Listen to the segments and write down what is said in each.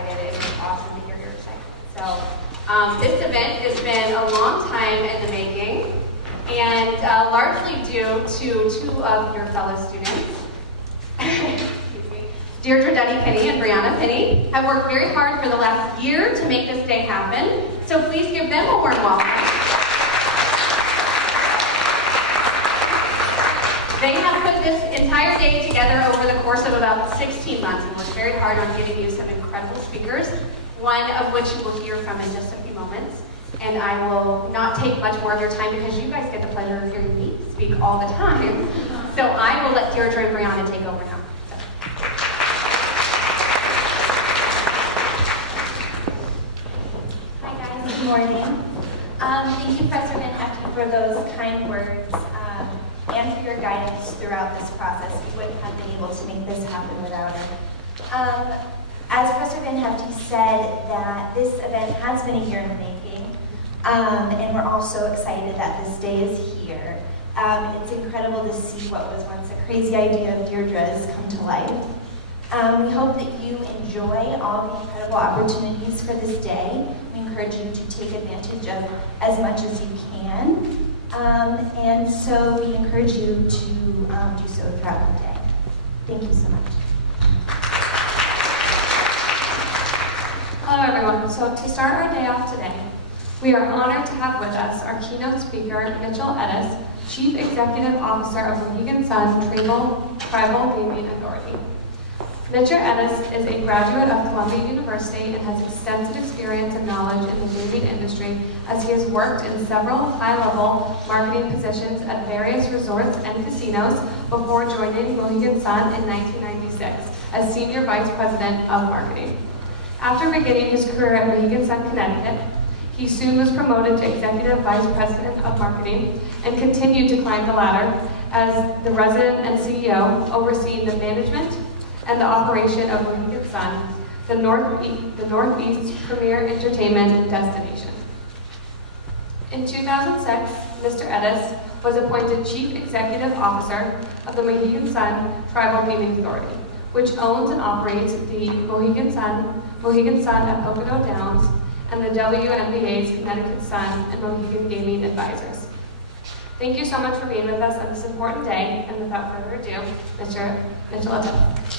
excited. It's awesome to hear you're excited. So this event has been a long time in the making, and largely due to two of your fellow students. Deirdre Penny and Brianna Penny have worked very hard for the last year to make this day happen, so please give them a warm welcome. They have put this entire day together over the course of about 16 months and worked very hard on getting you some incredible speakers, one of which you will hear from in just a few moments. And I will not take much more of your time because you guys get the pleasure of hearing me speak all the time. So I will let Deirdre and Brianna take over now. Good morning. Thank you, President Hefty, for those kind words and for your guidance throughout this process. We wouldn't have been able to make this happen without it. As President Hefty said, that this event has been a year in the making, and we're also excited that this day is here. It's incredible to see what was once a crazy idea of Deirdre's come to life. We hope that you enjoy all the incredible opportunities for this day. We encourage you to take advantage of as much as you can. And so we encourage you to do so throughout the day. Thank you so much. Hello everyone. So to start our day off today, we are honored to have with us our keynote speaker, Mitchell Etess, Chief Executive Officer of Mohegan Sun Tribal Gaming Authority. Mitchell Etess is a graduate of Columbia University and has extensive experience and knowledge in the gaming industry as he has worked in several high-level marketing positions at various resorts and casinos before joining Mohegan Sun in 1996 as Senior Vice President of Marketing. After beginning his career at Mohegan Sun, Connecticut, he soon was promoted to Executive Vice President of Marketing and continued to climb the ladder as the President and CEO, overseeing the management and the operation of Mohegan Sun, the Northeast's premier entertainment destination. In 2006, Mr. Etess was appointed Chief Executive Officer of the Mohegan Sun Tribal Gaming Authority, which owns and operates the Mohegan Sun at Pocono Downs, and the WNBA's Connecticut Sun and Mohegan Gaming Advisors. Thank you so much for being with us on this important day, and without further ado, Mr. Mitchell Etess.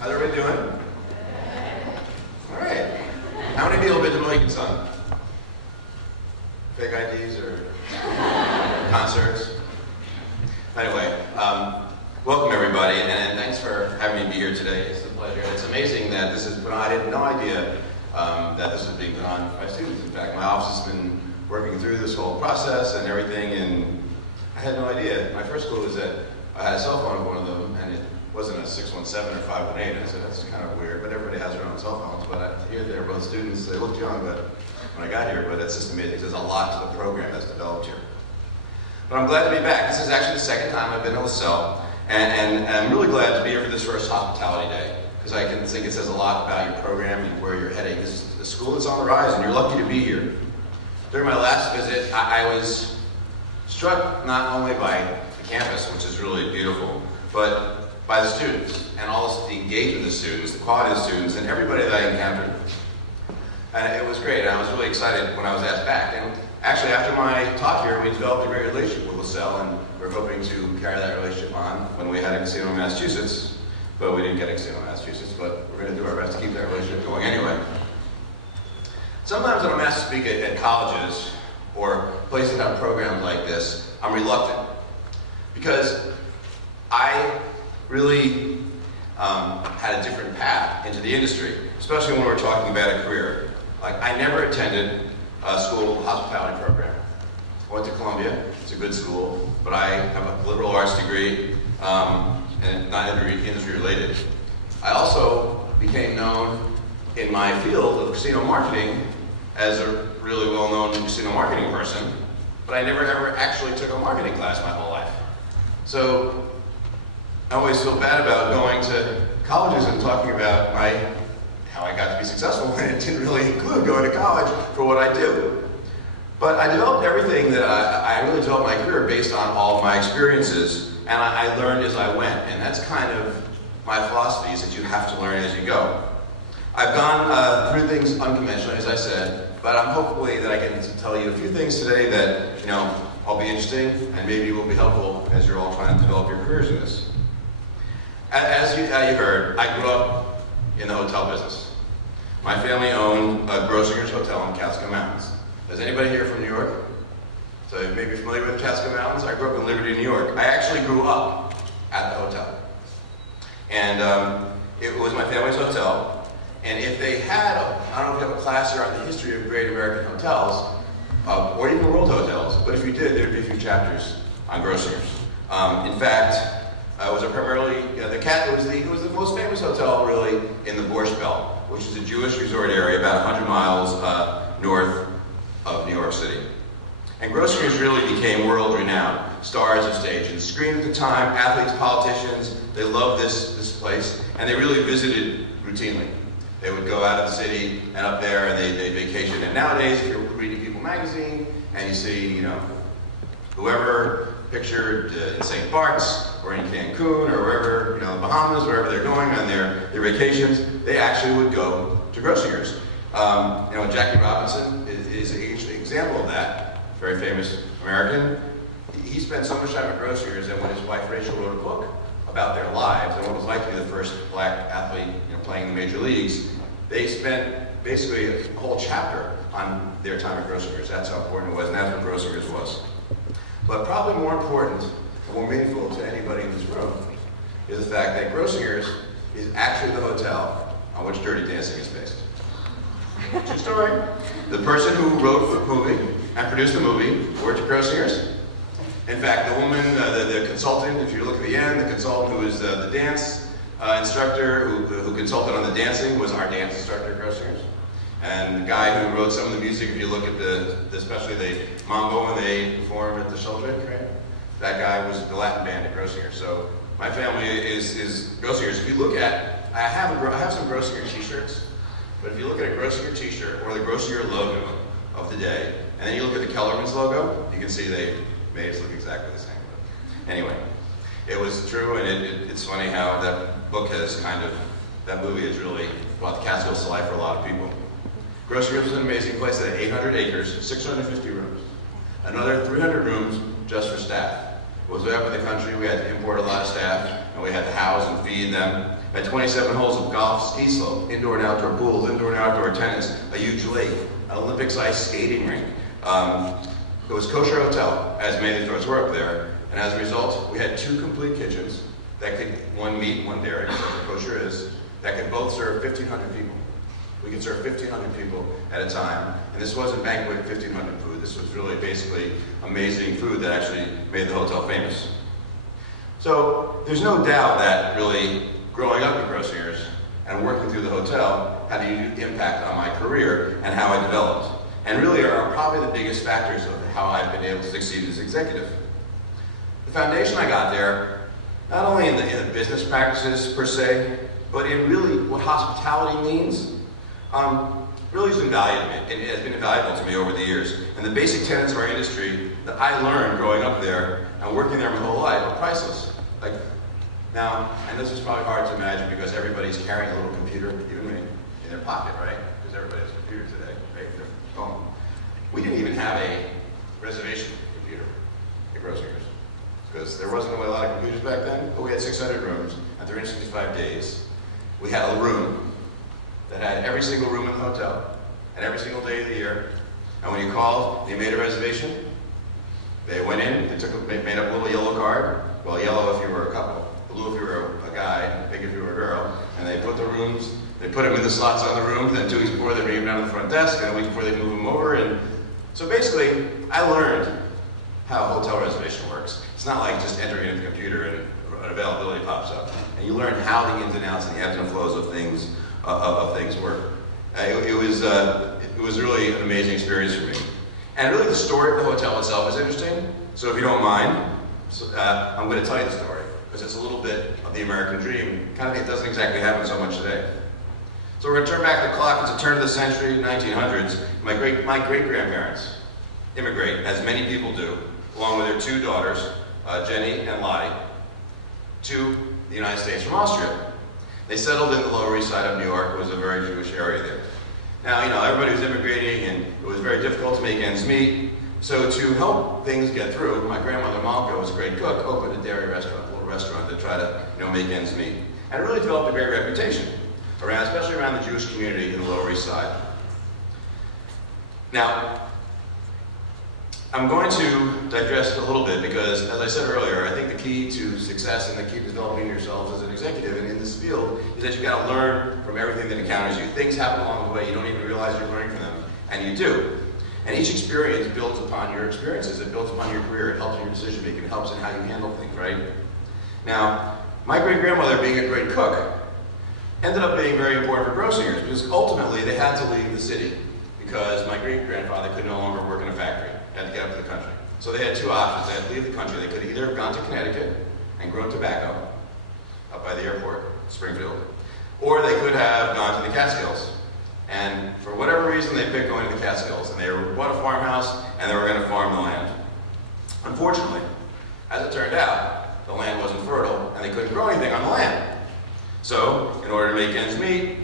How's everybody doing? All right. How many people have been to Mohegan Sun? Fake IDs or concerts? Anyway, welcome everybody, and thanks for having me be here today. It's a pleasure. It's amazing that this is put on. I had no idea that this was being put on by students. In fact, my office has been working through this whole process and everything, and I had no idea. My first clue was that I had a cell phone with one of them, and it wasn't a 617 or 518. I said, that's kind of weird, but everybody has their own cell phones. But here they're both students. They looked young, but when I got here, but it's just amazing. There's a lot to the program that's developed here. But I'm glad to be back. This is actually the second time I've been to Lasell, and I'm really glad to be here for this first hospitality day, because I can think it says a lot about your program and where you're heading. The school is on the rise, and you're lucky to be here. During my last visit, I was struck not only by the campus, which is really beautiful, but by the students, and also the engagement of the students, the quality of the students, and everybody that I encountered. And it was great, and I was really excited when I was asked back. And actually, after my talk here, we developed a great relationship with Lasell, and we're hoping to carry that relationship on when we had a casino in Massachusetts. But we didn't get a casino in Massachusetts, but we're going to do our best to keep that relationship going anyway. Sometimes when I'm asked to speak at colleges or places that have programs like this, I'm reluctant, because I really had a different path into the industry, especially when we're talking about a career. Like, I never attended a school hospitality program. I went to Columbia. It's a good school, but I have a liberal arts degree and not industry related. I also became known in my field of casino marketing as a really well-known casino marketing person, but I never ever actually took a marketing class my whole life. So I always feel bad about going to colleges and talking about how I got to be successful when it didn't really include going to college for what I do. But I developed everything that I really developed my career based on all of my experiences, and I learned as I went. And that's kind of my philosophy, is that you have to learn as you go. I've gone through things unconventionally, as I said, but I'm hopefully that I can tell you a few things today that, you know, will be interesting and maybe will be helpful as you're all trying to develop your careers in this. As you heard, I grew up in the hotel business. My family owned a Grossinger's Hotel in Catskill Mountains. Is anybody here from New York? So you may be familiar with Catskill Mountains. I grew up in Liberty, New York. I actually grew up at the hotel. And it was my family's hotel. And if they had, I don't know if you have a class here on the history of great American hotels, or even world hotels, but if you did, there'd be a few chapters on Grossinger's. In fact, it was it was the most famous hotel really in the Borscht Belt, which is a Jewish resort area about 100 miles north of New York City. And Grossinger's really became world-renowned. Stars of stage and screen at the time, athletes, politicians, they loved this place, and they really visited routinely. They would go out of the city and up there and they vacation. And nowadays, if you're reading People magazine and you see, you know, whoever pictured in St. Bart's or in Cancun or wherever, you know, Bahamas, wherever they're going on their vacations, they actually would go to Grossinger's. You know, Jackie Robinson is an example of that. Very famous American. He spent so much time at Grossinger's that when his wife Rachel wrote a book about their lives and what it was like to be the first black athlete, you know, playing in the major leagues, they spent basically a whole chapter on their time at Grossinger's. That's how important it was, and that's what Grossinger's was. But probably more important, and more meaningful to anybody in this room, is the fact that Grossinger's is actually the hotel on which Dirty Dancing is based. True story. The person who wrote the movie and produced the movie worked at Grossinger's. In fact, the woman, the consultant, if you look at the end, the consultant who was the dance instructor who consulted on the dancing was our dance instructor at Grossinger's. And the guy who wrote some of the music, if you look at especially the mambo when they perform at the Sheldrake, right? That guy was the Latin band at Grossinger's. So my family is Grossinger's. If you look at, I have some Grossinger's t-shirts, but if you look at a Grossinger's t-shirt or the Grossinger's logo of the day, and then you look at the Kellerman's logo, you can see they made us look exactly the same. But anyway, it was true, and it's funny how that book has that movie has really brought the Catskills to life for a lot of people. Grossinger's was an amazing place. It had 800 acres, 650 rooms. Another 300 rooms just for staff. It was way up in the country. We had to import a lot of staff, and we had to house and feed them. We had 27 holes of golf, ski slope, indoor and outdoor pools, indoor and outdoor tennis, a huge lake, an Olympic-sized skating rink. It was a kosher hotel, as many resorts were up there, and as a result, we had 2 complete kitchens that could, one meat, one dairy, as kosher is, that could both serve 1,500 people. We could serve 1,500 people at a time, and this wasn't banquet 1,500 food. This was really basically amazing food that actually made the hotel famous. So there's no doubt that really growing up at Grossinger's and working through the hotel had a huge impact on my career and how I developed, and really are probably the biggest factors of how I've been able to succeed as executive. The foundation I got there, not only in the business practices per se, but in really what hospitality means, really has been valuable. It has been invaluable to me over the years. And the basic tenets of our industry that I learned growing up there and working there my whole life are priceless. Like, now, and this is probably hard to imagine because everybody's carrying a little computer, even me, in their pocket, right? Because everybody has a computer today, right? Their phone. We didn't even have a reservation computer at Grossinger's because there wasn't a lot of computers back then, but we had 600 rooms and 365 days. We had a room that had every single room in the hotel and every single day of the year. And when you called, they made a reservation. They went in, they made up a little yellow card. Well, yellow if you were a couple, blue if you were a guy, pink if you were a girl. And they put the rooms, they put them in the slots on the room. Then 2 weeks before, they bring them down to the front desk, and a week before they move them over. And so basically, I learned how a hotel reservation works. It's not like just entering in the computer and an availability pops up. And you learn how the ins and outs and the ebbs and flows of things work. It was really an amazing experience for me. And really the story of the hotel itself is interesting. So if you don't mind, I'm going to tell you the story because it's a little bit of the American dream. It doesn't exactly happen so much today. So we're going to turn back the clock. It's a turn of the century, 1900s. My great-grandparents immigrate, as many people do, along with their two daughters, Jenny and Lottie, to the United States from Austria. They settled in the Lower East Side of New York. It was a very Jewish area there. Now, everybody was immigrating, and it was very difficult to make ends meet. So to help things get through, my grandmother Malka was a great cook, opened a dairy restaurant, a little restaurant to try to, make ends meet. And it really developed a great reputation, especially around the Jewish community in the Lower East Side. Now, I'm going to digress a little bit because, as I said earlier, I think the key to success and the key to developing yourself as an executive and in this field is that you've got to learn from everything that encounters you. Things happen along the way, you don't even realize you're learning from them, and you do. And each experience builds upon your experiences, it builds upon your career, it helps in your decision making, it helps in how you handle things, right? Now, my great-grandmother, being a great cook, ended up being very important for Grocingers because ultimately they had to leave the city because my great-grandfather could no longer work in a factory. Had to get up to the country. So they had two options. They had to leave the country. They could either have gone to Connecticut and grown tobacco up by the airport, Springfield, or they could have gone to the Catskills. And for whatever reason, they picked going to the Catskills. And they bought a farmhouse, and they were going to farm the land. Unfortunately, as it turned out, the land wasn't fertile, and they couldn't grow anything on the land. So, in order to make ends meet,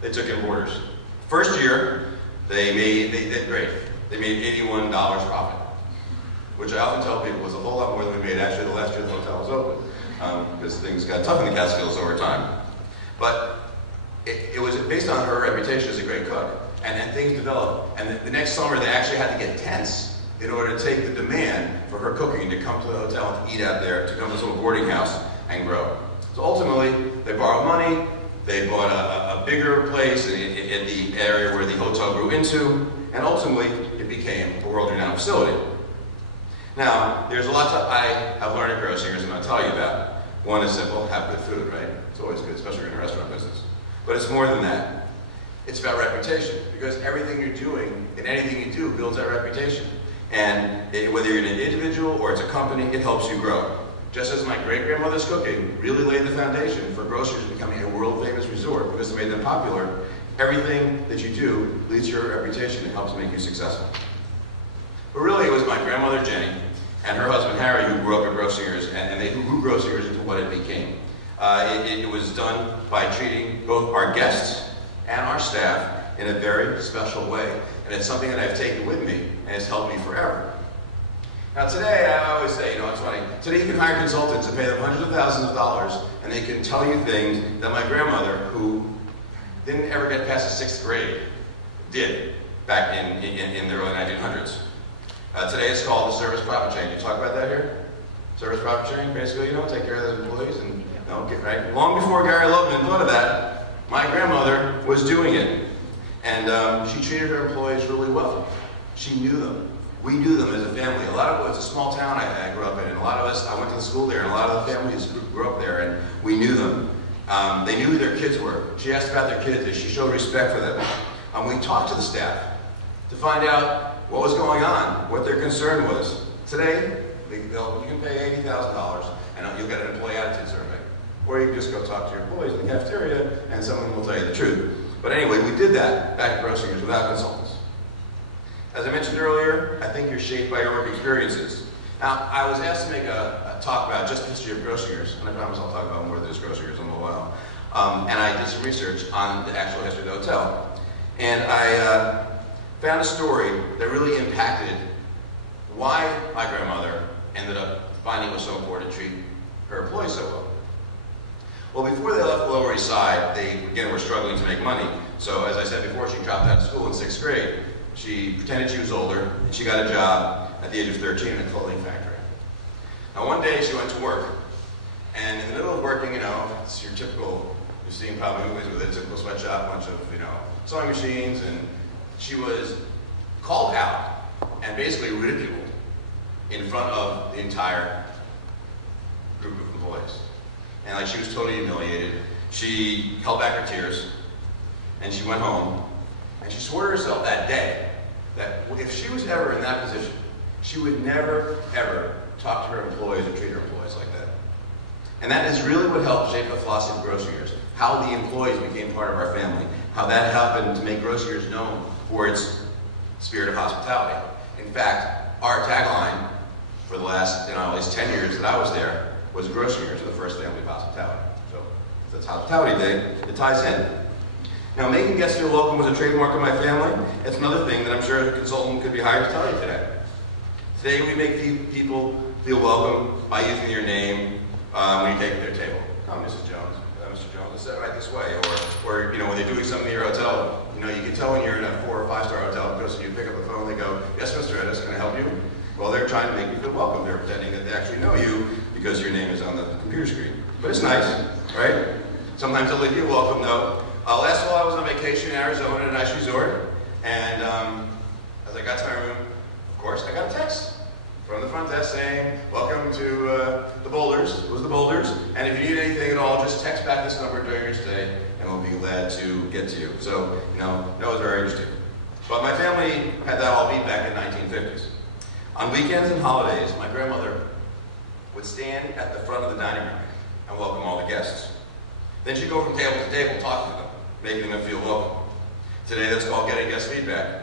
they took in boarders. First year, they did great. They made $81 profit, which I often tell people was a whole lot more than we made actually the last year the hotel was open, because things got tough in the Catskills over time. But it was based on her reputation as a great cook, and things developed. And the next summer, they actually had to get tents in order to take the demand for her cooking to come to the hotel and to eat out there, to come to some boarding house and grow. So ultimately, they borrowed money. They bought a bigger place in the area where the hotel grew into, and ultimately, it became a world-renowned facility. Now, there's a lot that I have learned at Grocingers, and I'll tell you about. One is simple, have good food, right? It's always good, especially in the restaurant business. But it's more than that. It's about reputation, because everything you're doing and anything you do builds that reputation. And whether you're an individual or it's a company, it helps you grow. Just as my great-grandmother's cooking really laid the foundation for Grocingers becoming a world-famous resort because it made them popular, everything that you do leads to your reputation and helps make you successful. But really, it was my grandmother, Jenny, and her husband, Harry, who grew up at Grocingers, and they grew Grocingers into what it became. It was done by treating both our guests and our staff in a very special way. And it's something that I've taken with me, and it's helped me forever. Now today, I always say, it's funny, today you can hire consultants and pay them hundreds of thousands of dollars, and they can tell you things that my grandmother, who didn't ever get past the 6th grade, did back in the early 1900s. Today it's called the service profit chain. You talk about that here? Service profit chain, basically, take care of the employees and get right. Long before Gary Loveman thought of that, my grandmother was doing it. And she treated her employees really well. She knew them. We knew them as a family. It's a small town I grew up in, and a lot of us, I went to the school there, and a lot of the families grew up there, and we knew them. They knew who their kids were. She asked about their kids. She showed respect for them. We talked to the staff to find out what was going on, what their concern was. Today, you can pay $80,000 and you'll get an employee attitude survey. Or you can just go talk to your employees in the cafeteria and someone will tell you the truth. But anyway, we did that back at Grocingers without consultants. As I mentioned earlier, I think you're shaped by your work experiences. Now, I was asked to make a talk about just the history of Grocingers, and I promise I'll talk about more than just Grocingers in a little while. And I did some research on the actual history of the hotel. And I found a story that really impacted why my grandmother ended up finding it was so important to treat her employees so well. Well, before they left the Lower East Side, they, again, were struggling to make money. So, as I said before, she dropped out of school in 6th grade. She pretended she was older, and she got a job at the age of 13 in a clothing factory. Now, one day she went to work, and in the middle of working, it's your typical, you've seen probably movies with a typical sweatshop, bunch of, sewing machines, and she was called out and basically ridiculed in front of the entire group of employees. And she was totally humiliated. She held back her tears, and she went home, and she swore to herself that day that if she was ever in that position, she would never, ever talk to her employees or treat her employees like that. And that is really what helped shape the philosophy of Grocingers, how the employees became part of our family, how that happened to make Grocingers known for its spirit of hospitality. In fact, our tagline for the last, at least 10 years that I was there was Grocers are the first family of hospitality. So if it's Hospitality Day, it ties in. Now, making guests feel welcome was a trademark of my family. It's another thing that I'm sure a consultant could be hired to tell you today. Today, we make people feel welcome by using your name when you take their table. Come, Mrs. Jones, Mr. Jones, let's sit right this way. Or when they're doing something in your hotel, you can tell when you're in a 4 or 5 star hotel because you pick up the phone, they go, yes, Mr. Etess, can I help you? Well, they're trying to make you feel welcome. They're pretending that they actually know you because your name is on the computer screen. But it's nice, right? Sometimes they'll leave you welcome, though. Last fall, I was on vacation in Arizona at a nice resort, and as I got to my room, of course, I got a text from the front desk saying, welcome to the Boulders. It was the Boulders, and if you need anything at all, just text back this number during your stay, and we'll be glad to get to you. So, that was very interesting. But my family had that all beat back in the 1950s. On weekends and holidays, my grandmother would stand at the front of the dining room and welcome all the guests. Then she'd go from table to table talking to them, making them feel welcome. Today, that's called getting guest feedback.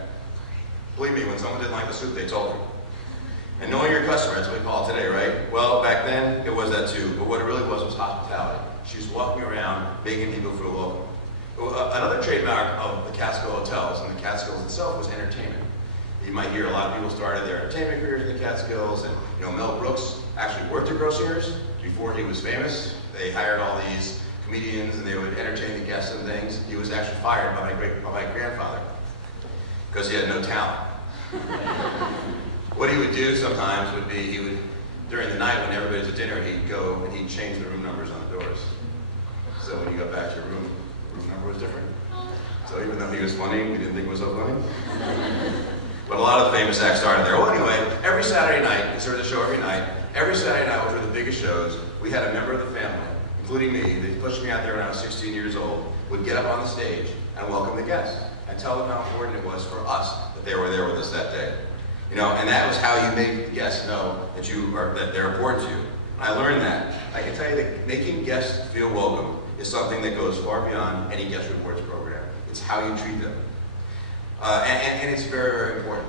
Believe me, when someone didn't like the soup, they told you. And knowing your customer, that's what we call it today, right? Well, back then, it was that too. But what it really was hospitality. She was walking around, making people feel welcome. Another trademark of the Catskill hotels and the Catskills itself was entertainment. You might hear a lot of people started their entertainment careers in the Catskills, and Mel Brooks actually worked at Grocers before he was famous. They hired all these comedians, and they would entertain the guests and things. He was actually fired by my grandfather because he had no talent. What he would do sometimes would be during the night when everybody's at dinner, he'd go and he'd change the room numbers on the doors. So when you got back to your room, the room number was different. So even though he was funny, we didn't think it was so funny. But a lot of the famous acts started there. Well, anyway, every Saturday night, we started the show every night. Every Saturday night, which were the biggest shows, we had a member of the family, including me, they pushed me out there when I was 16 years old, would get up on the stage and welcome the guests and tell them how important it was for us that they were there with us that day. And that was how you made the guests know that they're important to you. I learned that. I can tell you that making guests feel welcome is something that goes far beyond any guest rewards program. It's how you treat them. And it's very, very important.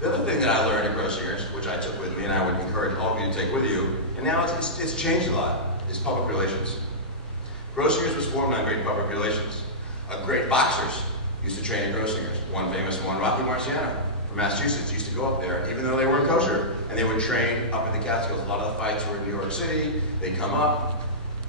The other thing that I learned at Grocers, which I took with me and I would encourage all of you to take with you, and now it's changed a lot, is public relations. Grocers was formed on great public relations. Great boxers used to train at Grocers. One famous one, Rocky Marciano from Massachusetts, used to go up there, even though they weren't kosher, and they would train up in the Catskills. A lot of the fights were in New York City. They'd come up.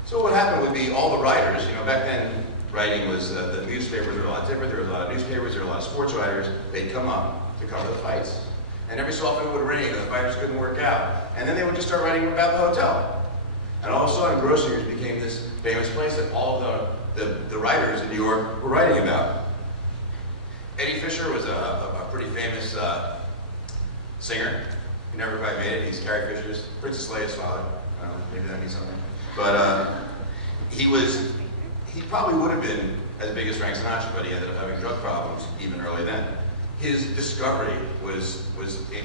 So what happened would be all the writers, back then, writing was, the newspapers were a lot different. There was a lot of newspapers, there were a lot of sports writers. They'd come up to cover the fights. And every so often it would rain and the fighters couldn't work out. And then they would just start writing about the hotel. And all of a sudden, Grocers became this famous place that all the writers in New York were writing about. Eddie Fisher was a pretty famous singer. He never quite made it. He's Carrie Fisher's, Princess Leia's father. I don't know, maybe that means something. But he probably would have been as big as Frank Sinatra, but he ended up having drug problems even early then. His discovery was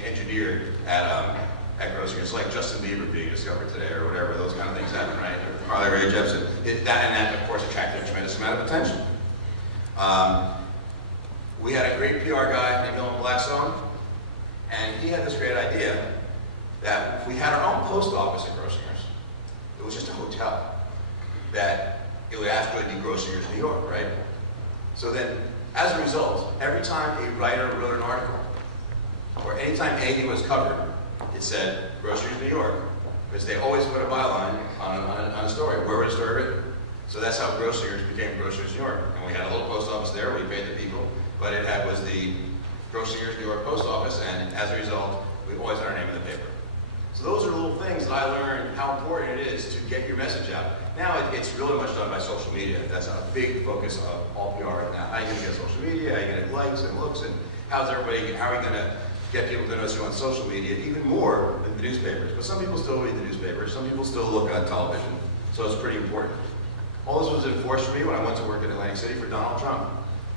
engineered at Grocers. It's like Justin Bieber being discovered today or whatever. Those kind of things happen, right? Or Carly Rae Jepsen. That, of course, attracted a tremendous amount of attention. We had a great PR guy named Dylan Blackstone, and he had this great idea that if we had our own post office at Grocers, it was just a hotel, that it would actually be Grocers New York, right? So then, as a result, every time a writer wrote an article, or anytime anything was covered, it said Grocers New York, because they always put a byline on a story. Where was the story written? So that's how Grocers became Grocers New York. And we had a little post office there, we paid the people, but it was the Grocers New York post office, and as a result, we always had our name in the paper. So those are little things that I learned how important it is to get your message out. Now it's really much done by social media. That's a big focus of all PR right now. How are you going to get social media? How are you going to get likes and looks? And how are you going to get people to notice you on social media even more than the newspapers? But some people still read the newspapers. Some people still look at television. So it's pretty important. All this was enforced for me when I went to work in Atlantic City for Donald Trump.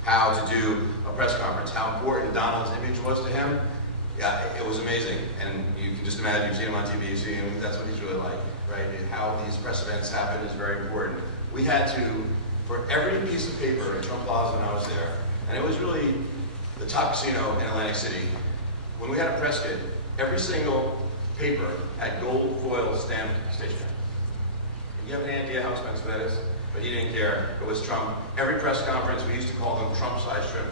How to do a press conference, how important Donald's image was to him. Yeah, it was amazing. And you can just imagine, you've seen him on TV, you see him, that's what he's really like, right? And how these press events happen is very important. We had to, for every piece of paper at Trump Plaza when I was there, and it was really the top casino in Atlantic City, when we had a press kit, every single paper had gold foil stamped stationery. You have any idea how expensive that is? But he didn't care. It was Trump. Every press conference, we used to call them Trump-sized shrimp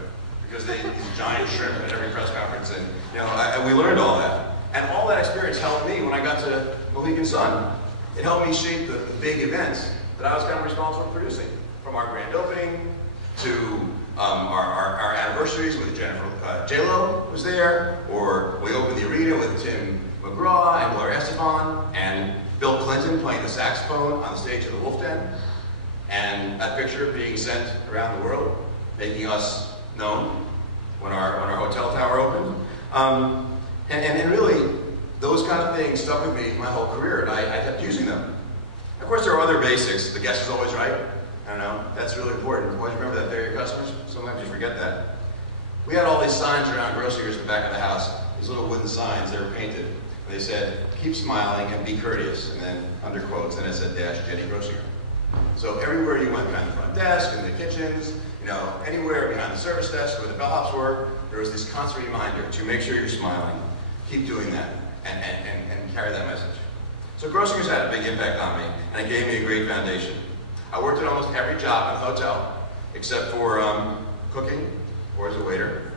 because they these giant shrimp at every press conference, and we learned all that. And all that experience helped me when I got to Mohegan Sun. It helped me shape the big events that I was kind of responsible for producing, from our grand opening to our anniversaries with Jennifer J-Lo was there, or we opened the arena with Tim McGraw and Gloria Estefan, and Bill Clinton playing the saxophone on the stage of the Wolf Den, and that picture being sent around the world, making us known when our hotel tower opened. And really, those kind of things stuck with me my whole career, and I kept using them. Of course, there are other basics. The guest is always right. I don't know, that's really important. Always remember that they're your customers. Sometimes you forget that. We had all these signs around groceries in the back of the house, these little wooden signs, they were painted. They said, keep smiling and be courteous, and then under quotes, and it said dash Jenny Grosinger. So everywhere you went, behind the front desk, in the kitchens, anywhere behind the service desk where the bellhops were, there was this constant reminder to make sure you're smiling. Keep doing that, and carry that message. So Grosinger's had a big impact on me, and it gave me a great foundation. I worked at almost every job in the hotel, except for cooking or as a waiter.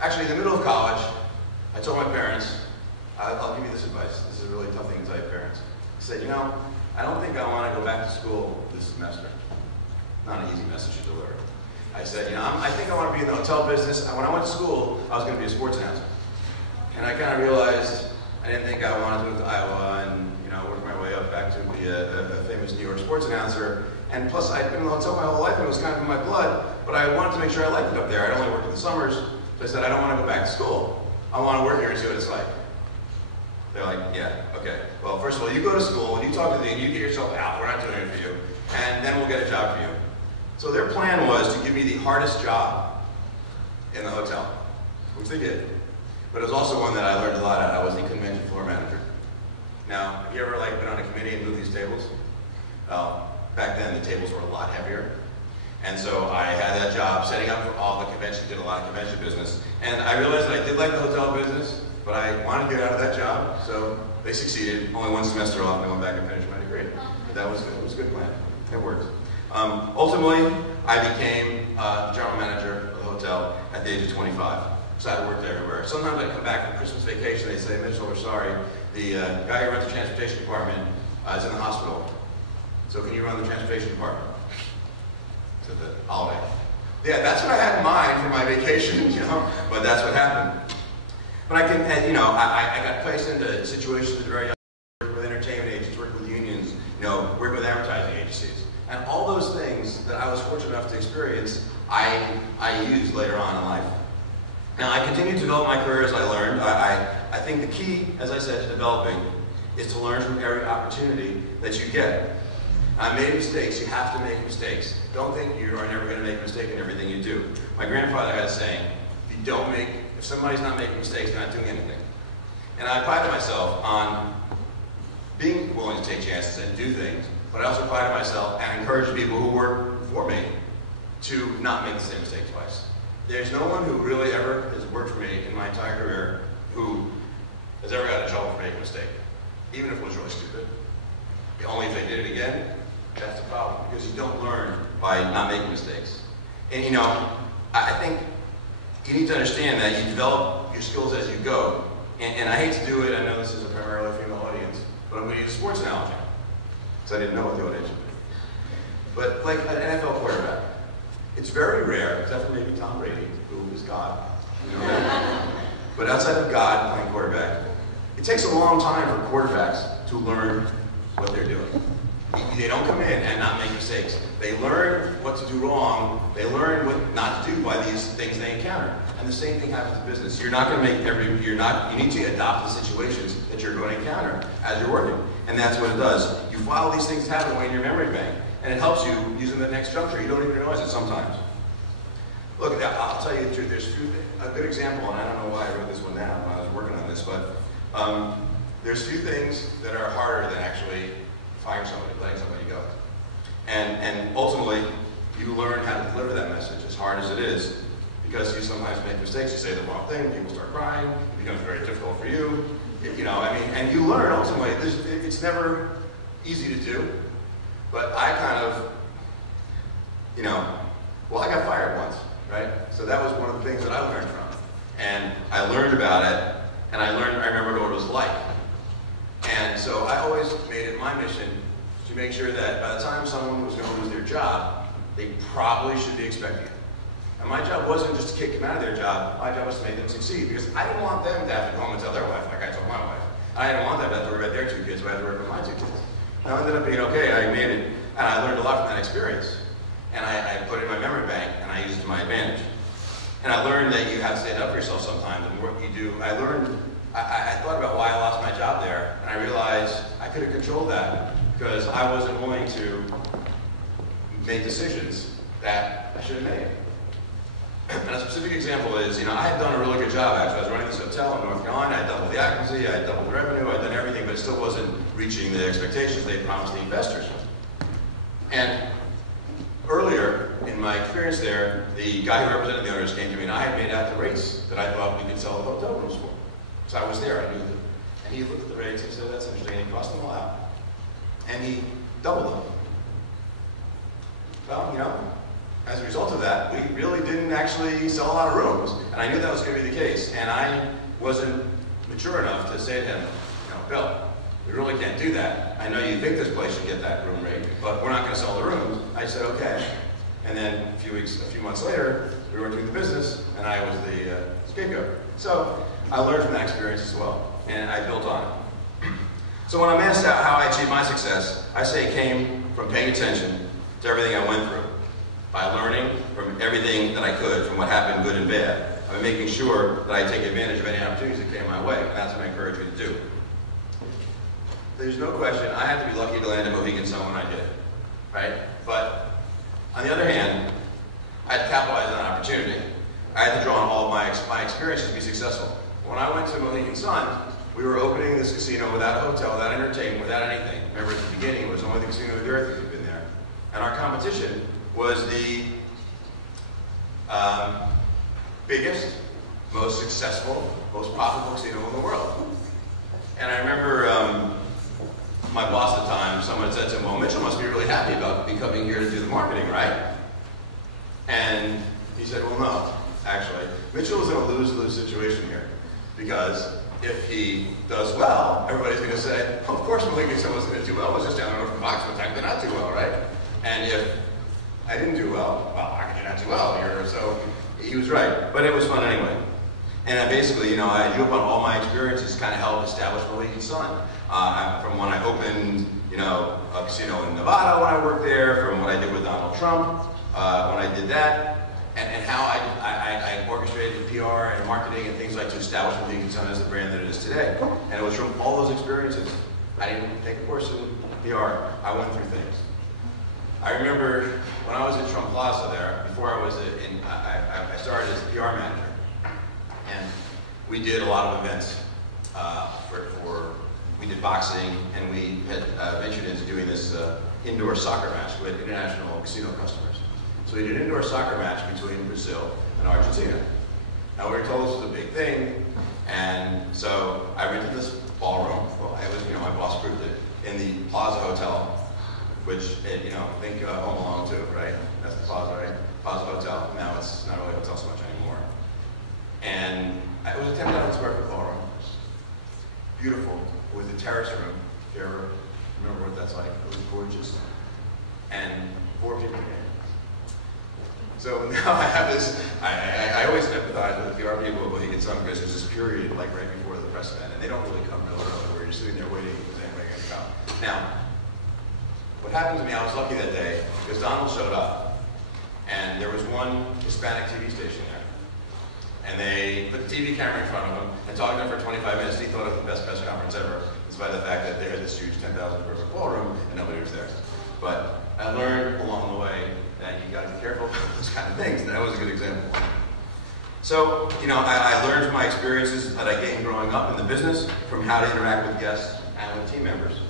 Actually in the middle of college, I told my parents, I'll give you this advice. This is a really tough thing to tell your parents. I said, I don't think I want to go back to school this semester. Not an easy message to deliver. I said, I think I want to be in the hotel business. When I went to school, I was going to be a sports announcer. And I kind of realized I didn't think I wanted to move to Iowa and work my way up back to be a famous New York sports announcer. And plus, I'd been in the hotel my whole life, and it was kind of in my blood, but I wanted to make sure I liked it up there. I'd only worked in the summers, so I said, I don't want to go back to school. I want to work here and see what it's like. They're like, yeah, okay. Well, first of all, you go to school, and you talk to the dean, you get yourself out, we're not doing it for you, and then we'll get a job for you. So their plan was to give me the hardest job in the hotel, which they did. But it was also one that I learned a lot at. I was the convention floor manager. Now, have you ever been on a committee and moved these tables? Well, back then the tables were a lot heavier. And so I had that job setting up for all the conventions, did a lot of convention business. And I realized that I did like the hotel business, but I wanted to get out of that job. So they succeeded. Only one semester off, and I went back and finished my degree. But that was good. It was a good plan. It worked. Ultimately, I became general manager of the hotel at the age of 25. So I worked everywhere. Sometimes I'd come back from Christmas vacation, they'd say, Mitchell, we're sorry, the guy who runs the transportation department is in the hospital. So can you run the transportation department? To the holiday. Yeah, that's what I had in mind for my vacation, but that's what happened. But I got placed into situations at a very young age, work with entertainment agents, work with unions, work with advertising agencies. And all those things that I was fortunate enough to experience, I used later on in life. Now, I continued to develop my career as I learned. I think the key, as I said, to developing is to learn from every opportunity that you get. I made mistakes. You have to make mistakes. Don't think you are never going to make a mistake in everything you do. My grandfather had a saying, if somebody's not making mistakes, they're not doing anything. And I prided myself on being willing to take chances and do things, but I also prided myself and encouraged people who work for me to not make the same mistake twice. There's no one who really ever has worked for me in my entire career who has ever got in trouble for making a mistake, even if it was really stupid. Only if they did it again, that's the problem, because you don't learn by not making mistakes. And I think you need to understand that you develop your skills as you go. And I hate to do it, I know this is a primarily female audience, but I'm going to use a sports analogy, because I didn't know what the audience would be. But like an NFL quarterback, it's very rare, except for maybe Tom Brady, who is God. But outside of God playing quarterback, it takes a long time for quarterbacks to learn what they're doing. They don't come in and not make mistakes. They learn what to do wrong. They learn what not to do by these things they encounter. And the same thing happens in business. You're not going to make you need to adopt the situations that you're going to encounter as you're working. And that's what it does. You file these things tab away in your memory bank. And it helps you use them in the next juncture. You don't even realize it sometimes. Look, I'll tell you the truth. There's a good example, and I don't know why I wrote this one down when I was working on this, but there's few things that are harder than actually firing somebody, letting somebody go. And ultimately, you learn how to deliver that message, as hard as it is, because you sometimes make mistakes, you say the wrong thing, people start crying, it becomes very difficult for you. And you learn ultimately, it's never easy to do, but I kind of, I got fired once, right? So that was one of the things that I learned from. And I learned about it, and I remembered what it was like. And so I always made it my mission to make sure that by the time someone was going to lose their job, they probably should be expecting it. And my job wasn't just to kick them out of their job, my job was to make them succeed, because I didn't want them to have to go home and tell their wife, like I told my wife. I didn't want them to have to worry about their 2 kids, so I had to worry about my 2 kids. And I ended up being okay, I made it, and I learned a lot from that experience. And I put it in my memory bank, and I used it to my advantage. And I learned that you have to stand up for yourself sometimes, and what you do. I thought about why I lost my job there, and I realized I could have controlled that, because I wasn't willing to make decisions that I should have made. And a specific example is, I had done a really good job, actually. I was running this hotel in North Carolina, I had doubled the occupancy, I had doubled the revenue, I had done everything, but it still wasn't reaching the expectations they promised the investors. And earlier, in my experience there, the guy who represented the owners came to me, and I had made out the rates that I thought we could sell the hotel rooms for. So I was there, I knew them. And he looked at the rates and said, that's interesting, and he crossed them all out. And he doubled them. Well, as a result of that, we really didn't actually sell a lot of rooms. And I knew that was going to be the case. And I wasn't mature enough to say to him, Bill, we really can't do that. I know you think this place should get that room rate, but we're not going to sell the rooms. I said, okay. And then a few months later, we were doing the business, and I was the scapegoat. So I learned from that experience as well, and I built on it. So when I'm asked how I achieved my success, I say it came from paying attention to everything I went through, by learning from everything that I could, from what happened, good and bad, by making sure that I take advantage of any opportunities that came my way, and that's what I encourage you to do. There's no question, I had to be lucky to land a Mohegan Sun when I did, right? But on the other hand, I had to capitalize on an opportunity. I had to draw on all of my experiences to be successful. When I went to Mohegan Sun, we were opening this casino without a hotel, without entertainment, without anything. Remember at the beginning, it was only the casino of the earth that had been there. And our competition was the biggest, most successful, most profitable casino in the world. And I remember my boss at the time, someone said to him, well, Mitchell must be really happy about me coming here to do the marketing, right? And he said, well, no, actually. Mitchell is in a lose-lose situation here. Because if he does well, everybody's going to say, oh, of course Mohegan Sun was going to do well. It was just down the road from Fox, one time did not do well, right? And if I didn't do well, how could you not do well here? So he was right, but it was fun anyway. And I basically, I drew upon all my experiences to kind of help establish Mohegan Sun. From when I opened, a casino in Nevada when I worked there, from what I did with Donald Trump, when I did that, and how I orchestrated PR and marketing and things like to establish Mohegan Sun as the brand that it is today. And it was from all those experiences. I didn't take a course in PR. I went through things. I remember when I was in Trump Plaza there, before I was I started as a PR manager. And we did a lot of events we did boxing, and we had ventured into doing this indoor soccer match with international casino customers. So we did an indoor soccer match between Brazil and Argentina. Now we were told this was a big thing, and so I rented this ballroom. Well, it was, my boss approved it, in the Plaza Hotel, which, think Home Alone too, right? That's the Plaza, right? Plaza Hotel. Now it's not really a hotel so much anymore. And it was a 10,000 square foot ballroom. Beautiful, with a terrace room. If you ever remember what that's like, it was gorgeous. And 4 people came. So now I have this, I always empathize with the PR people of Mohegan Sun because there's this period like right before the press event, and they don't really come real early where you're sitting there waiting for anybody to come. Now, what happened to me, I was lucky that day because Donald showed up, and there was one Hispanic TV station there. And they put the TV camera in front of him and talked to him for 25 minutes. He thought it was the best press conference ever, in spite of the fact that they had this huge 10,000 square foot ballroom and nobody was there. But I learned along the way that you got to be careful about those kind of things, and that was a good example. So, I learned from my experiences that I gained growing up in the business, from how to interact with guests and with team members.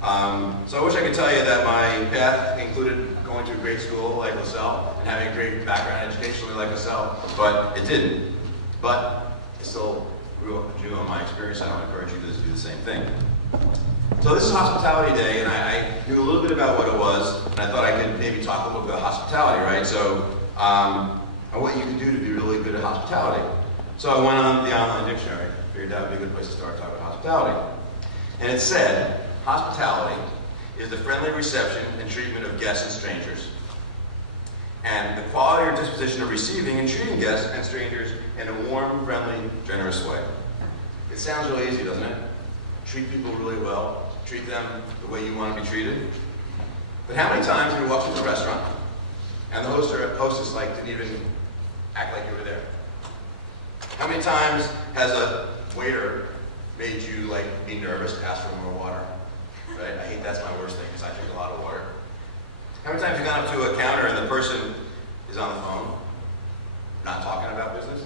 So I wish I could tell you that my path included going to a great school like Lasell and having a great background educationally like Lasell, but it didn't. But I still drew on my experience, and I would encourage you to do the same thing. So this is Hospitality Day, and I knew a little bit about what it was, and I thought I could maybe talk a little bit about hospitality, right? So, and what you can do to be really good at hospitality. So I went on the online dictionary, figured that would be a good place to start talking about hospitality. And it said, hospitality is the friendly reception and treatment of guests and strangers, and the quality or disposition of receiving and treating guests and strangers in a warm, friendly, generous way. It sounds really easy, doesn't it? Treat people really well, treat them the way you want to be treated. But how many times have you walked into a restaurant and the host or hostess didn't even act like you were there? How many times has a waiter made you be nervous to ask for more water? Right? I hate that's my worst thing because I drink a lot of water. How many times have you gone up to a counter and the person is on the phone, not talking about business,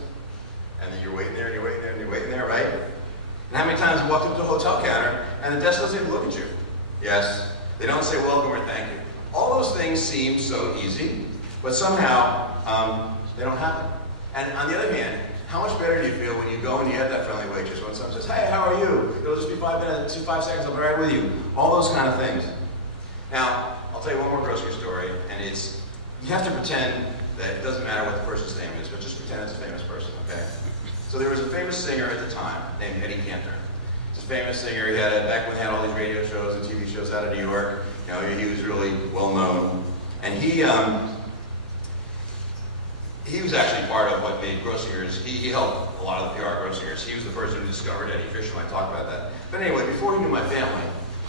and then you're waiting there and you're waiting there and you're waiting there, right? And how many times have you walked up to a hotel counter and the desk doesn't even look at you? Yes, they don't say welcome or thank you. All those things seem so easy, but somehow they don't happen. And on the other hand, how much better do you feel when you go and you have that friendly waitress when someone says, hey, how are you? It'll just be 5 minutes, 5 seconds, I'll be right with you. All those kind of things. Now, I'll tell you one more grocery story, and it's, you have to pretend that it doesn't matter what the person's name is, but just pretend it's a famous person, okay? So there was a famous singer at the time named Eddie Cantor. He's a famous singer. He had, back when he had all these radio shows and TV shows out of New York, he was really well known. And he was actually part of what made grocers. He helped a lot of the PR grocers. He was the person who discovered Eddie Fisher. I talked about that. But anyway, before he knew my family,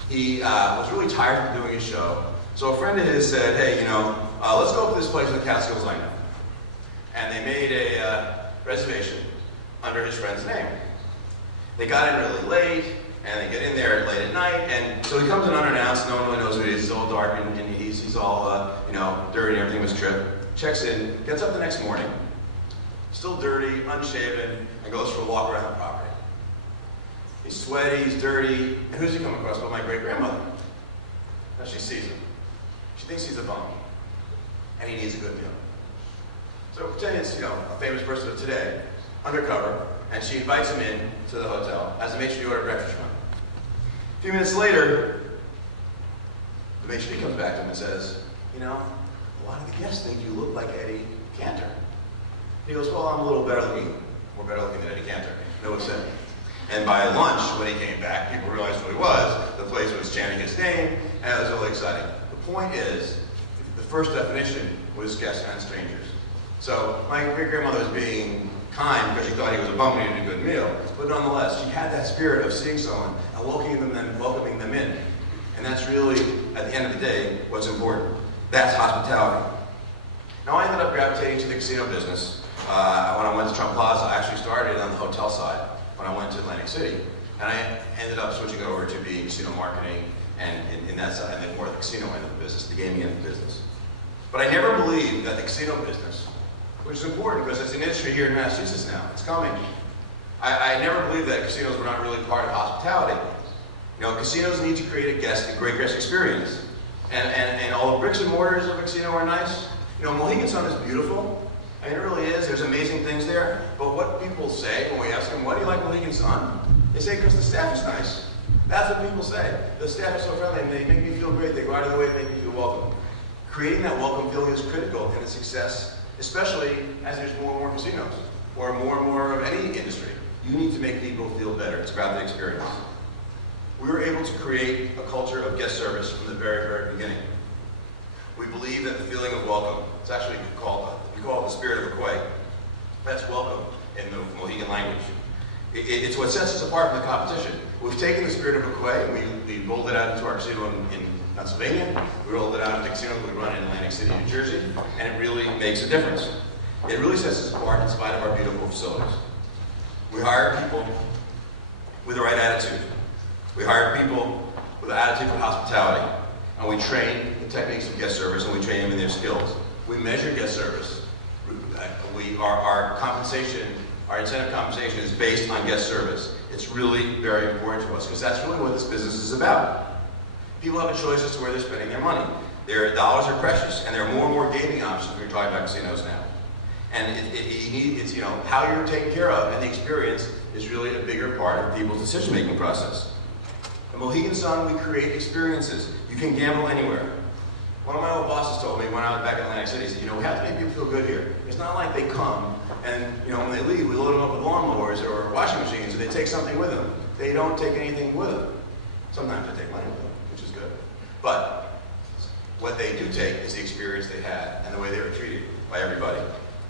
he was really tired of doing his show. So a friend of his said, hey, let's go up to this place in the Catskills I know. And they made a reservation under his friend's name. They got in really late, and they get in there late at night, and so he comes in unannounced. No one really knows who he is. He's all dark, and he's all dirty, and everything was stripped. Checks in, gets up the next morning, still dirty, unshaven, and goes for a walk around the property. He's sweaty, he's dirty, and who's he come across but my great-grandmother? Now she sees him. She thinks he's a bum, and he needs a good meal. So pretend it's, a famous person of today, undercover, and she invites him in to the hotel as a matron to order breakfast from. A few minutes later, the matron comes back to him and says, a lot of the guests think you look like Eddie Cantor. He goes, well, I'm a little better looking, more better looking than Eddie Cantor. No one said. And by lunch, when he came back, people realized who he was. The place was chanting his name, and it was really exciting. The point is, the first definition was guests and strangers. So my great-grandmother was being kind because she thought he was a bum and needed a good meal. But nonetheless, she had that spirit of seeing someone and welcoming them in. And that's really, at the end of the day, what's important. That's hospitality. Now, I ended up gravitating to the casino business. When I went to Trump Plaza, I actually started on the hotel side when I went to Atlantic City. And I ended up switching over to being casino marketing and in that side, and then more the casino end of the business, the gaming end of the business. But I never believed that the casino business, which is important because it's an industry here in Massachusetts now, it's coming. I never believed that casinos were not really part of hospitality. Casinos need to create a great guest experience. And all the bricks and mortars of a casino are nice. Mohegan Sun is beautiful. I mean, it really is. There's amazing things there. But what people say when we ask them, why do you like Mohegan Sun? They say, because the staff is nice. That's what people say. The staff is so friendly, and they make me feel great. They go out of their way to make me feel welcome. Creating that welcome feeling is critical in its success, especially as there's more and more casinos, or more and more of any industry. You need to make people feel better. It's about the experience. We were able to create a culture of guest service from the very, very beginning. We believe that the feeling of welcome, it's actually called, we call it the spirit of a quay. That's welcome in the Mohegan language. It's what sets us apart from the competition. We've taken the spirit of a quay and we rolled it out into our casino in Pennsylvania. We rolled it out into casinos we run in Atlantic City, New Jersey, and it really makes a difference. It really sets us apart in spite of our beautiful facilities. We hire people with the right attitude. We hire people with an attitude for hospitality, and we train the techniques of guest service, and we train them in their skills. We measure guest service. Our compensation, our incentive compensation is based on guest service. It's really very important to us, because that's really what this business is about. People have a choice as to where they're spending their money. Their dollars are precious, and there are more and more gaming options when you're talking about casinos now. And it's, you know, how you're taken care of and the experience is really a bigger part of people's decision-making process. At Mohegan Sun, we create experiences. You can gamble anywhere. One of my old bosses told me when I was back in Atlantic City, he said, you know, we have to make people feel good here. It's not like they come and, you know, when they leave, we load them up with lawnmowers or washing machines and they take something with them. They don't take anything with them. Sometimes they take money with them, which is good. But what they do take is the experience they had and the way they were treated by everybody.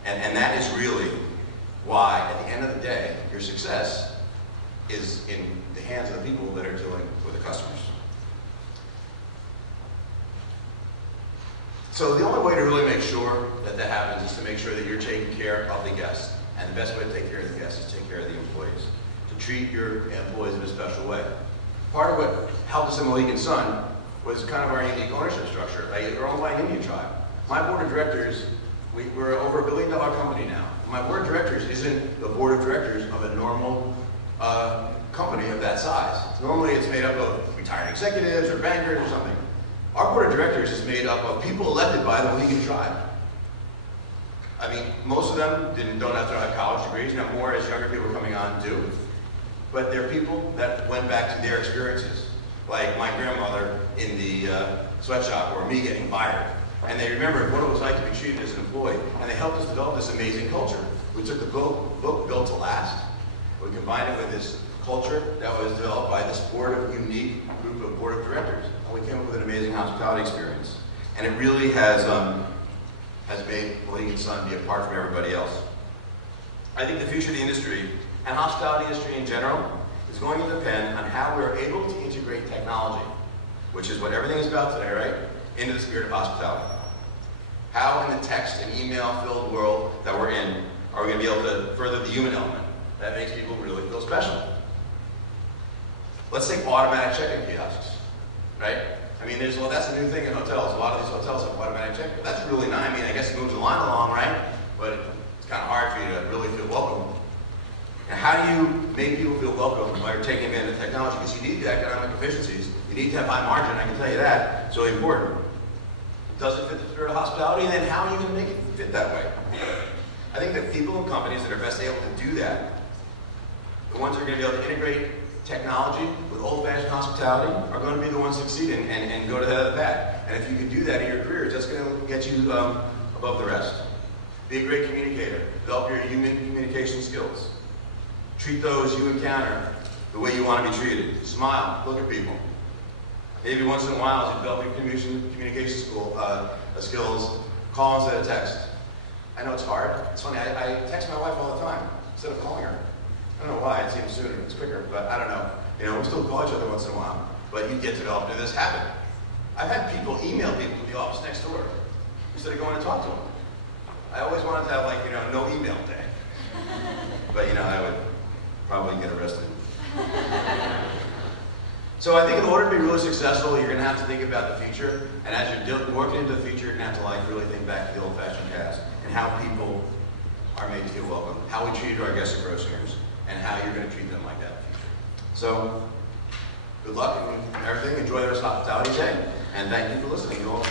And that is really why, at the end of the day, your success is in the hands of the people that are dealing with the customers. So the only way to really make sure that that happens is to make sure that you're taking care of the guests. And the best way to take care of the guests is to take care of the employees. To treat your employees in a special way. Part of what helped us in Mohegan Sun was kind of our unique ownership structure. We're owned by an Indian tribe. My board of directors, we're over $1 billion company now. My board of directors isn't the board of directors of a normal company of that size. Normally it's made up of retired executives or bankers or something. Our board of directors is made up of people elected by the Mohegan tribe. I mean, most of them don't have to have college degrees. Now, more as younger people coming on do. But they're people that went back to their experiences, like my grandmother in the sweatshop or me getting fired. And they remembered what it was like to be treated as an employee. And they helped us develop this amazing culture. We took the book Built to Last. We combined it with this culture that was developed by this unique group of board of directors. And we came up with an amazing hospitality experience. And it really has made Mohegan Sun be apart from everybody else. I think the future of the industry, and hospitality industry in general, is going to depend on how we're able to integrate technology, which is what everything is about today, right? Into the spirit of hospitality. How in the text and email-filled world that we're in are we going to be able to further the human element that makes people really feel special? Let's take automatic check-in kiosks, right? I mean, that's a new thing in hotels. A lot of these hotels have automatic check-in. That's really nice. I mean, I guess it moves the line along, right? But it's kind of hard for you to really feel welcome. And how do you make people feel welcome while you're taking advantage of technology? Because you need the economic efficiencies. You need to have high margin, I can tell you that. It's really important. Does it fit the spirit of hospitality? And then how are you going to make it fit that way? I think that people and companies that are best able to do that, the ones that are going to be able to integrate technology with old-fashioned hospitality, are going to be the ones succeeding and go to the head of the pack. And if you can do that in your careers, that's going to get you above the rest. Be a great communicator. Develop your human communication skills. Treat those you encounter the way you want to be treated. Smile. Look at people. Maybe once in a while, as you develop your communication skills, call instead of text. I know it's hard. It's funny. I text my wife all the time instead of calling her. I don't know why. It seems sooner. It's quicker. But I don't know. You know, we still call each other once in a while. But you get developed into this habit. I've had people email people to the office next door instead of going to talk to them. I always wanted to have, like, you know, no email day. But, you know, I would probably get arrested. So I think in order to be really successful, you're going to have to think about the future. And as you're working into the future, you're going to have to, like, really think back to the old-fashioned past and how people are made to feel welcome, how we treated our guests at Grocers, and how you're going to treat them like that in the future. So, good luck and everything. Enjoy the rest of Hospitality Day. And thank you for listening. You all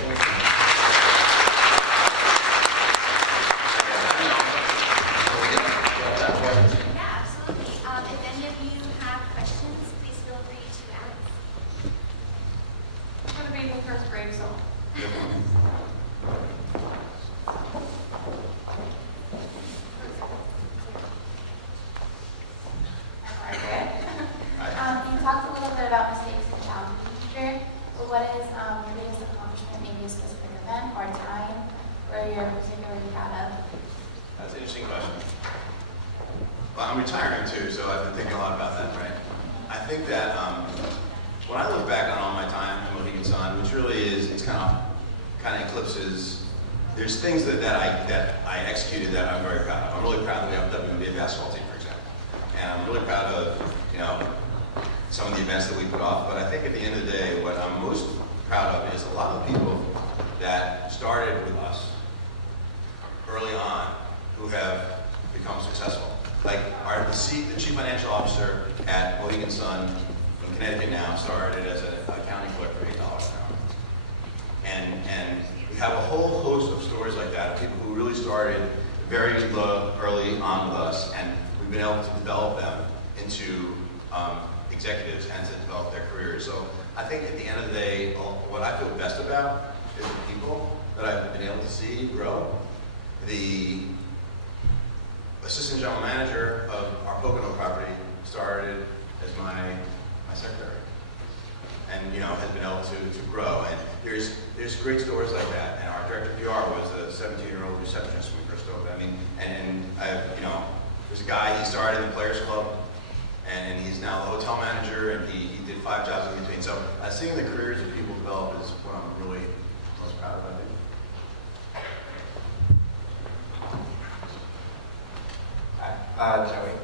the chief financial officer at Mohegan Sun in Connecticut now started as an accounting clerk for $8. have a whole host of stories like that, of people who really started very early on with us, and we've been able to develop them into executives and to develop their careers. So I think at the end of the day, what I feel best about is the people that I've been able to see grow. The assistant general manager of our Pocono property started as my secretary, and has been able to grow. And there's great stories like that. And our director of PR was a 17-year-old receptionist when we first opened. I mean, and there's a guy, he started in the Players Club, and he's now the hotel manager, and he did 5 jobs in between. So seeing the careers that people develop is what I'm really most proud of, I think. Hi, Joey.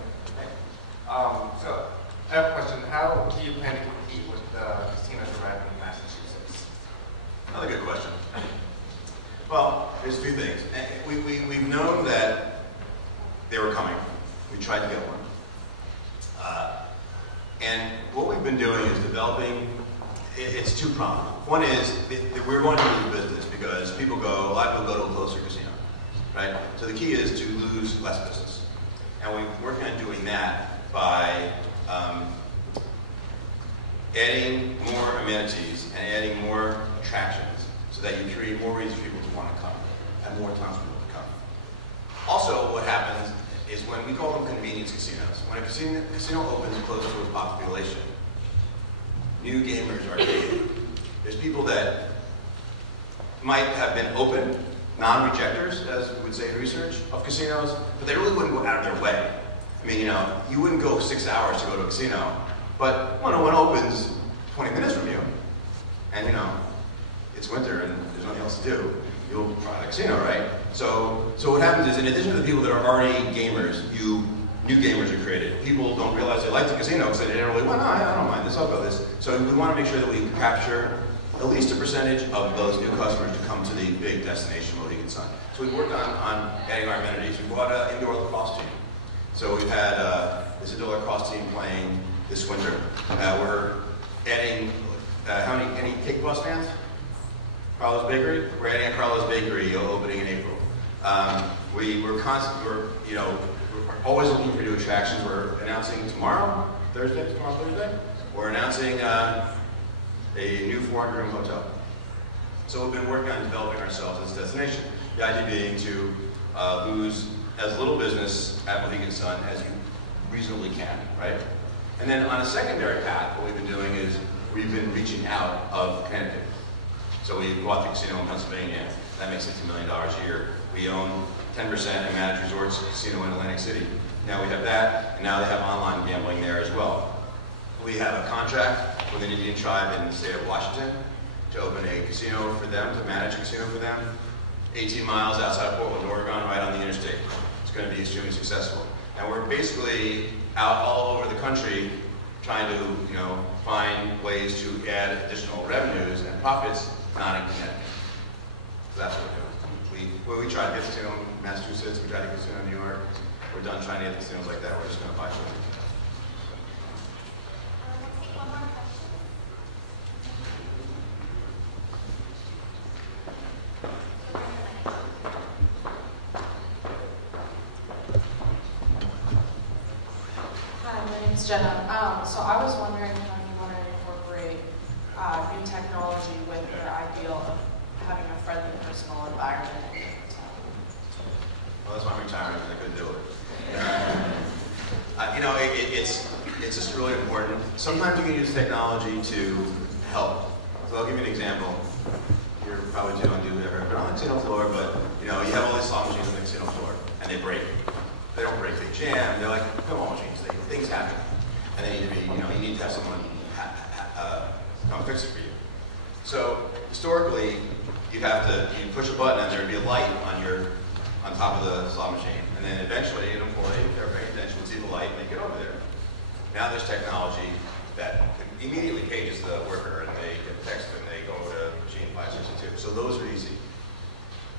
So I have a question. How do you plan to compete with the casinos around in Massachusetts? Another good question. Well, there's 2 things. We've known that they were coming. We tried to get one. And what we've been doing is developing, it's 2-pronged. One is that we're going to lose business because a lot of people go to a closer casino, right? So the key is to lose less business. And we're working on doing that by adding more amenities and adding more attractions so that you create more reasons for people to want to come and more times for people to come. Also, what happens is when we call them convenience casinos. When a casino opens close to a population, new gamers are created. There's people that might have been open, non-rejecters, as we would say in research, of casinos, but they really wouldn't go out of their way. I mean, you wouldn't go 6 hours to go to a casino, but when one opens 20 minutes from you, and it's winter and there's nothing else to do, you'll try the casino, right? So what happens is, in addition to the people that are already gamers, new gamers are created. People don't realize they like the casino because they didn't really, well, no, I don't mind this, I'll go this. So we want to make sure that we capture at least a percentage of those new customers to come to the big destination Mohegan Sun. So we've worked on adding our amenities. We bought an indoor lacrosse team. So we've had this indoor lacrosse team playing this winter. We're adding, any Cake Boss fans? Carlo's Bakery? We're adding a Carlo's Bakery opening in April. We're always looking for new attractions. We're announcing tomorrow Thursday? We're announcing a new 400-room hotel. So we've been working on developing ourselves as a destination. The idea being to lose as little business at Mohegan Sun as you reasonably can, right? And then on a secondary path, what we've been doing is we've been reaching out of Connecticut. So we bought the casino in Pennsylvania. That makes $60 million a year. We own 10% in Managed Resorts Casino in Atlantic City. Now we have that, and now they have online gambling there as well. We have a contract with an Indian tribe in the state of Washington to open a casino for them, to manage a casino for them, 18 miles outside of Portland, Oregon, right on the interstate. It's going to be extremely successful. And we're basically out all over the country trying to, find ways to add additional revenues and profits not in Connecticut. So that's what we're doing. We tried to get a casino in Massachusetts, we tried to get a casino in New York. We're done trying to get casinos like that. We're just going to buy something. One more question. Hi, my name's Jenna. So I was wondering how you want to incorporate new technology with your ideal of having a friendly, personal environment. Well, that's why I'm retiring, because I couldn't do it. It's just really important. Sometimes you can use technology to help. So I'll give you an example. You're probably too undue ever been on the casino floor, but you have all these slot machines on the casino floor, and they break. They don't break, they jam. They're like pinball machines. Things happen, and they need to be. You need to have someone come fix it for you. So historically, you'd push a button, and there'd be a light on top of the slot machine. And then eventually an employee, if they're paying attention, would see the light and they get over there. Now there's technology that immediately pages the worker and they get text and they go to machine 562. So those are easy.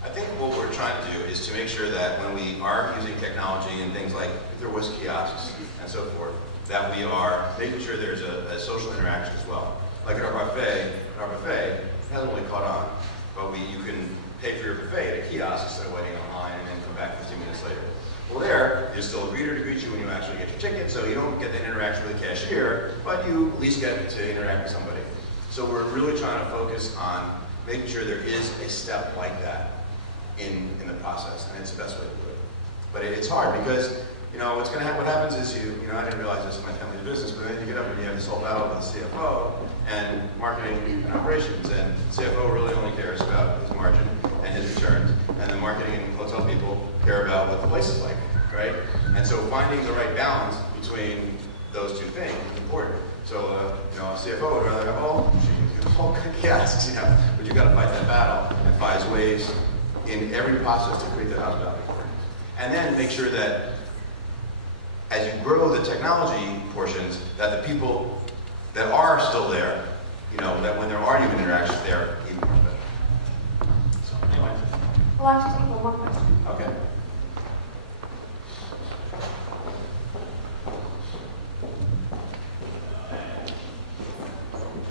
I think what we're trying to do is to make sure that when we are using technology and things like, if there was kiosks and so forth, that we are making sure there's a social interaction as well. Like at our buffet, it hasn't really caught on, but you can pay for your buffet at a kiosk instead of waiting online and then come back 15 minutes later. Well, there's still a greeter to greet you when you actually get your ticket, so you don't get the interaction with the cashier, but you at least get to interact with somebody. So we're really trying to focus on making sure there is a step like that in the process, and it's the best way to do it. But it's hard because, you know, what happens is I didn't realize this in my family's business, but then you get up and you have this whole battle with the CFO and marketing and operations, and the CFO really only cares about his margin and his returns, and the marketing and hotel people care about what the place is like, right? And so finding the right balance between those two things is important. So, a CFO would rather have all kiosks, but you got to fight that battle and find ways in every process to create that hospitality. And then make sure that as you grow the technology portions, that the people that are still there, that when there are human interactions, they're even more better. So, anyway. We'll actually take one more question. Okay.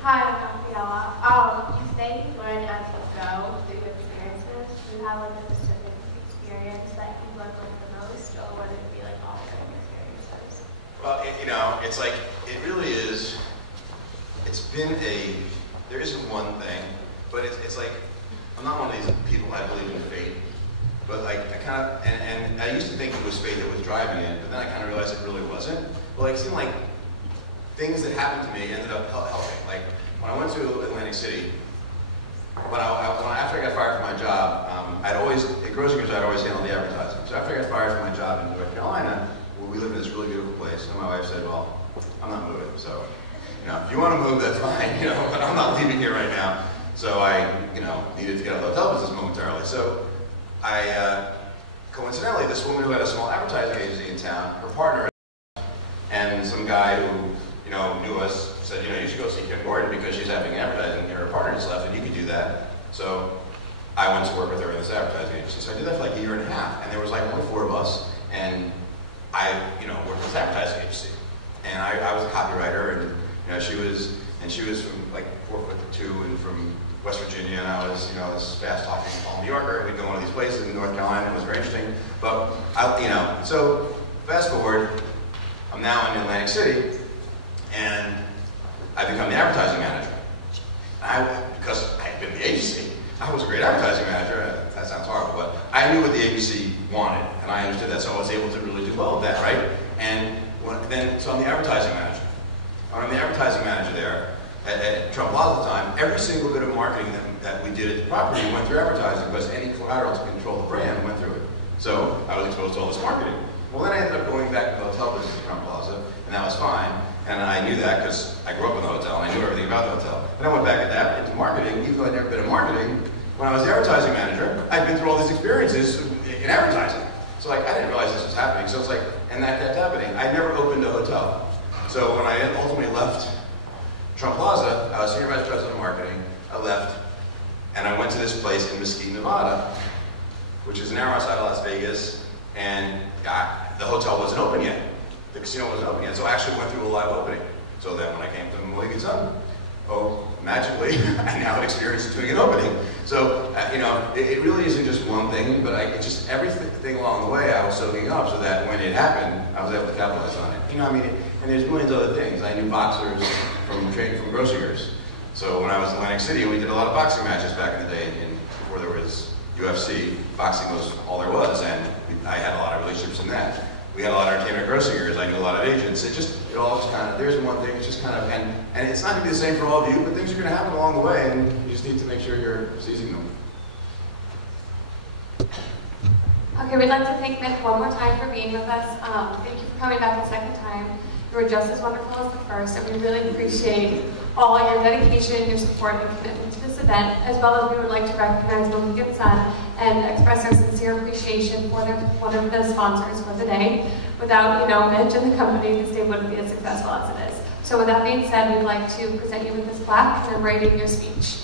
Hi, I'm Gabriella. You say you learn as you go through experiences. Do you have like a specific experience that you learned the most, or would it be like all different experiences? Well, it's like, it really is, there isn't one thing, but it's like, I'm not one of these people I believe in fate, but like, I kind of, and I used to think it was fate that was driving it, but then I kind of realized it really wasn't. But it seemed like things that happened to me ended up helping. Like, when I went to Atlantic City, after I got fired from my job, at Grocers, I'd always handled the advertising. So after I got fired from my job in North Carolina, we lived in this really beautiful place, and my wife said, well, I'm not moving, so, if you want to move, that's fine, but I'm not leaving here right now. So I, needed to get out of the hotel business momentarily. So I, coincidentally, this woman who had a small advertising agency in town, her partner, and some guy who, knew us, said, you should go see Kim Gordon because she's having advertising, and her partner just left, and you could do that. So I went to work with her in this advertising agency. So I did that for like a year and a half, and there was like only 4 of us, and I, worked with this advertising agency. And I was a copywriter, and she was from like 4'2" and from West Virginia, and I was, this fast-talking small New Yorker. We'd go to one of these places in North Carolina. It was very interesting. But so fast forward, I'm now in Atlantic City, and I become the advertising manager. Because I had been in the agency, I was a great advertising manager. That sounds horrible, but I knew what the agency wanted, and I understood that, so I was able to really do well with that, right? And so I'm the advertising manager. I'm the advertising manager there at Trump Plaza at the time. Every single bit of marketing that we did at the property went through advertising, because any collateral to control the brand went through it. So I was exposed to all this marketing. Well, then I ended up going back to the hotel business at Trump Plaza, and that was fine. And I knew that because I grew up in the hotel, and I knew everything about the hotel. And I went back into marketing, even though I'd never been in marketing. When I was the advertising manager, I'd been through all these experiences in advertising. So I didn't realize this was happening. So it's like, and that kept happening. I never opened a hotel. So when I ultimately left Trump Plaza, I was senior vice president of marketing. I left, and I went to this place in Mesquite, Nevada, which is an hour outside of Las Vegas, and the hotel wasn't open yet. The casino wasn't open yet, so I actually went through a live opening. So then when I came to Mohegan Sun, magically, I now had experience doing an opening. So, it really isn't just one thing, but everything along the way I was soaking up so that when it happened, I was able to capitalize on it. And there's millions of other things. I knew boxers from Grocers. So when I was in Atlantic City, we did a lot of boxing matches back in the day, before there was UFC. Boxing was all there was, and I had a lot of relationships in that. We had a lot of entertainment Grocers. I knew a lot of agents. It all just kind of, there's one thing, it's just kind of, and it's not going to be the same for all of you, but things are going to happen along the way, and you just need to make sure you're seizing them. Okay, we'd like to thank Nick one more time for being with us. Thank you for coming back a second time. You were just as wonderful as the first, and we really appreciate all your dedication, your support, and commitment to this event, as well as we would like to recognize Mohegan Sun and express our sincere appreciation for one of the sponsors for the day. Without, Mitch and the company, this day wouldn't be as successful as it is. So with that being said, we'd like to present you with this plaque commemorating your speech.